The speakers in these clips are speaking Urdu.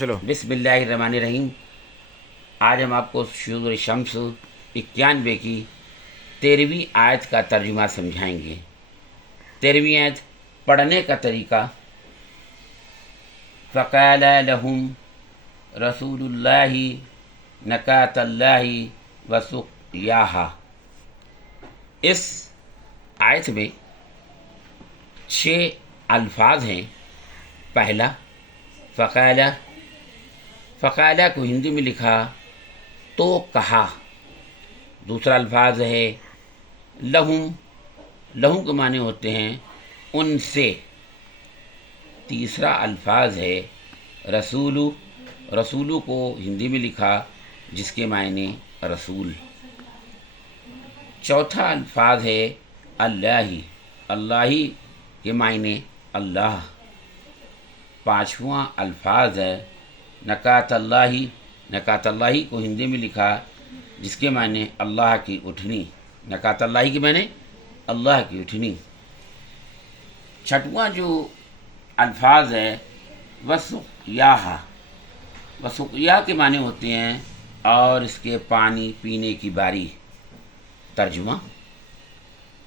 چلو بسم اللہ الرحمن الرحیم۔ آج ہم آپ کو سورہ شمس 91 کی 13ویں آیت کا ترجمہ سمجھائیں گے۔ 13ویں آیت پڑھنے کا طریقہ، فقال لهم رسول اللہ نکات اللہ وسقیاہا۔ اس آیت میں 6 الفاظ ہیں۔ پہلا فقالہ، فقالہ کو ہندی میں لکھا تو کہا۔ دوسرا الفاظ ہے لہم، لہم کے معنی ہوتے ہیں ان سے۔ تیسرا الفاظ ہے رسولو، رسولو کو ہندی میں لکھا جس کے معنی رسول۔ چوتھا الفاظ ہے اللہ، اللہ کے معنی اللہ۔ پانچواں الفاظ ہے نکات اللہ، نکات اللہ کو ہندی میں لکھا جس کے معنی اللہ کی اٹھنی، نکات اللہ کے معنی اللہ کی اٹھنی۔ چھٹواں جو الفاظ ہے وسقیاہا، وسقیا کے معنی ہوتے ہیں اور اس کے پانی پینے کی باری۔ ترجمہ،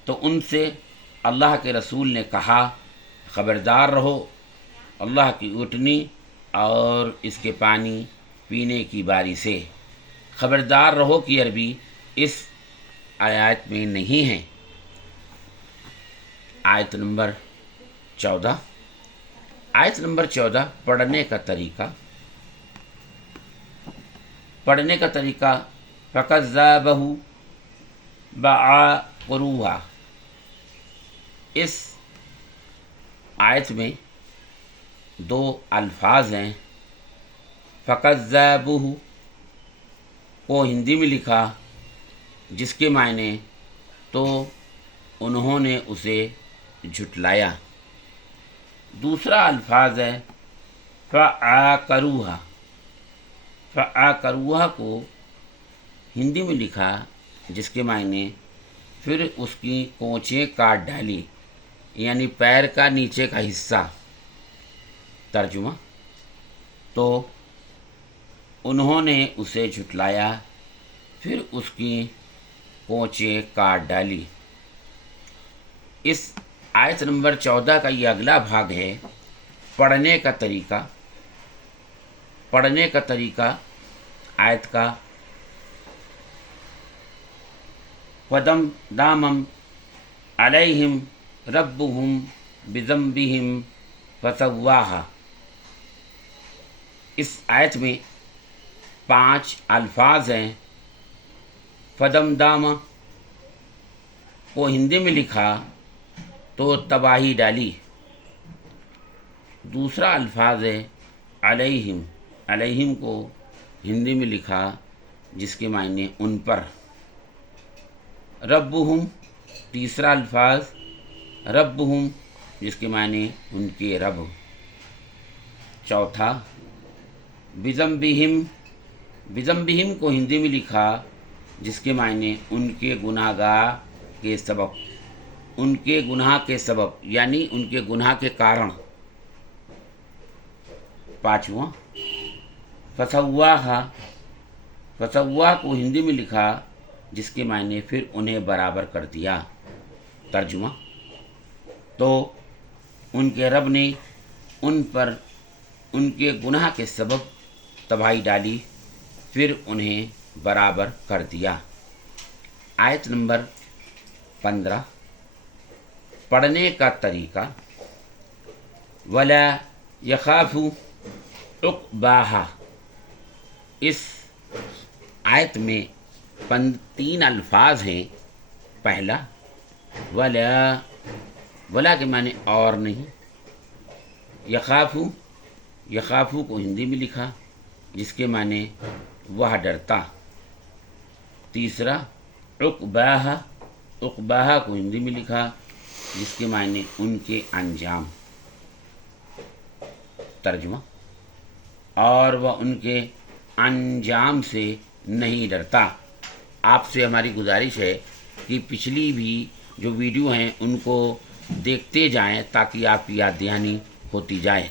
تو ان سے اللہ کے رسول نے کہا خبردار رہو اللہ کی اٹھنی اور اس کے پانی پینے کی باری سے۔ خبردار رہو کی عربی اس آیات میں نہیں ہے۔ آیت نمبر 14، آیت نمبر 14 پڑھنے کا طریقہ، پڑھنے کا طریقہ فَكَذَّبَهُ بَعَقْرُوهَا۔ اس آیت میں 2 الفاظ ہیں۔ فَكَذَّبُوهُ کو ہندی میں لکھا جس کے معنی تو انہوں نے اسے جھٹلایا۔ دوسرا الفاظ ہے فَعَقَرُوهَا، فَعَقَرُوهَا کو ہندی میں لکھا جس کے معنی پھر اس کی کونچیں کاٹ ڈالی، یعنی پیر کا نیچے کا حصہ۔ ترجمہ، تو انہوں نے اسے جھٹلایا پھر اس کی کونچیں کاٹ ڈالی۔ اس آیت نمبر 14 کا یہ اگلا بھاگ ہے پڑھنے کا طریقہ۔ پڑھنے کا طریقہ آیت کا وَدَمْ دَامَمْ عَلَيْهِمْ رَبُّهُمْ بِذَنبِهِمْ فَسَوَّاهَا۔ اس آیت میں 5 الفاظ ہیں۔ فدم دام کو ہندی میں لکھا تو تباہی ڈالی۔ دوسرا الفاظ ہے علیہم، علیہم کو ہندی میں لکھا جس کے معنی ان پر۔ ربہم، تیسرا الفاظ ربہم جس کے معنی ان کے رب۔ چوتھا بذنبہم، بذنبہم کو ہندی میں لکھا جس کے معنی ان کے گناہ گار کے سبب، ان کے گناہ کے سبب یعنی ان کے گناہ کے کارن۔ پانچواں فسواہا، فسوا کو ہندی میں لکھا جس کے معنی پھر انہیں برابر کر دیا۔ ترجمہ، تو ان کے رب نے ان پر ان کے گناہ کے سبب تباہی ڈالی پھر انہیں برابر کر دیا۔ آیت نمبر 15 پڑھنے کا طریقہ وَلَا يَخَافُ عُقْبَاهَا۔ اس آیت میں 3 الفاظ ہیں۔ پہلا ولا، ولا کے معنی اور نہیں۔ یخافو، یخافو کو ہندی میں لکھا جس کے معنی وہ ڈرتا۔ تیسرا عقباہا، عقباہا کو ہندی میں لکھا جس کے معنی ان کے انجام۔ ترجمہ، اور وہ ان کے انجام سے نہیں ڈرتا۔ آپ سے ہماری گزارش ہے کہ پچھلی بھی جو ویڈیو ہیں ان کو دیکھتے جائیں تاکہ آپ کی یاد دہانی ہوتی جائے۔